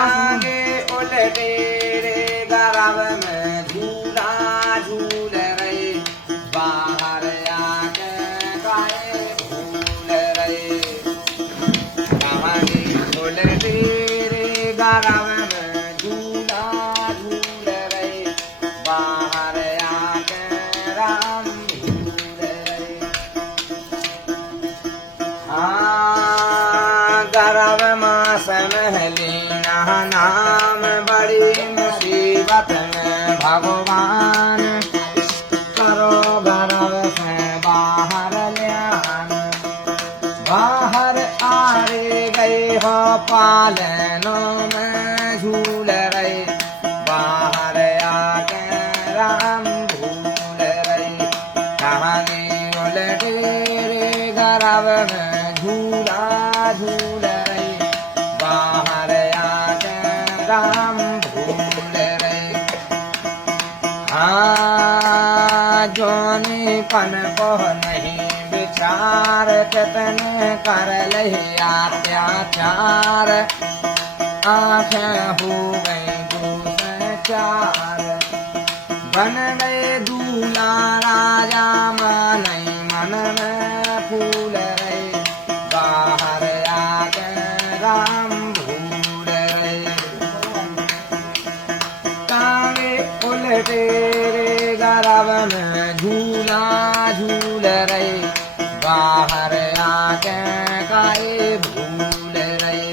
आगे उलटे रे गरब में झूला झूल रहे बाहर आके गाए भूल रहे आगे उलटे रे गरब में झूला झूल रहे बाहर आके राम भूल रहे गरब मास महलीना नाम बड़ी मुसीबत में भगवान करो गरब से बाहर ल्यान बाहर आरे गए हो पालनों में झूल रहे बाहर आके राम भूल रहे कहानी उलटे रे गरब में झूला झूल रहे बाहर आके राम भूल रहे जोनी पन को नहीं विचार कितने कर ले अत्याचार आँखें हो गई दूसरे चार बन गए दूल्हा राजा माने मन में फूल रहे बाहर आके राम भूल रहे कांगे उलटे रे गरब में झूला झूल रहे बाहर आके गाए भूल रहे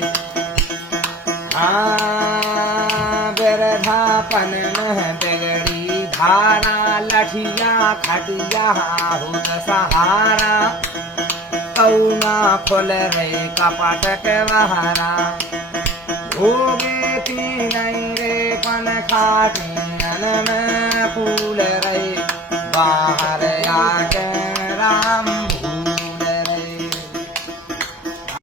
बिरधापन में बिगड़ी धारा लठिया खटिया हो सहारा कौना फुल रे कपट के बहारा भोगे तीन रे पन खाटियन में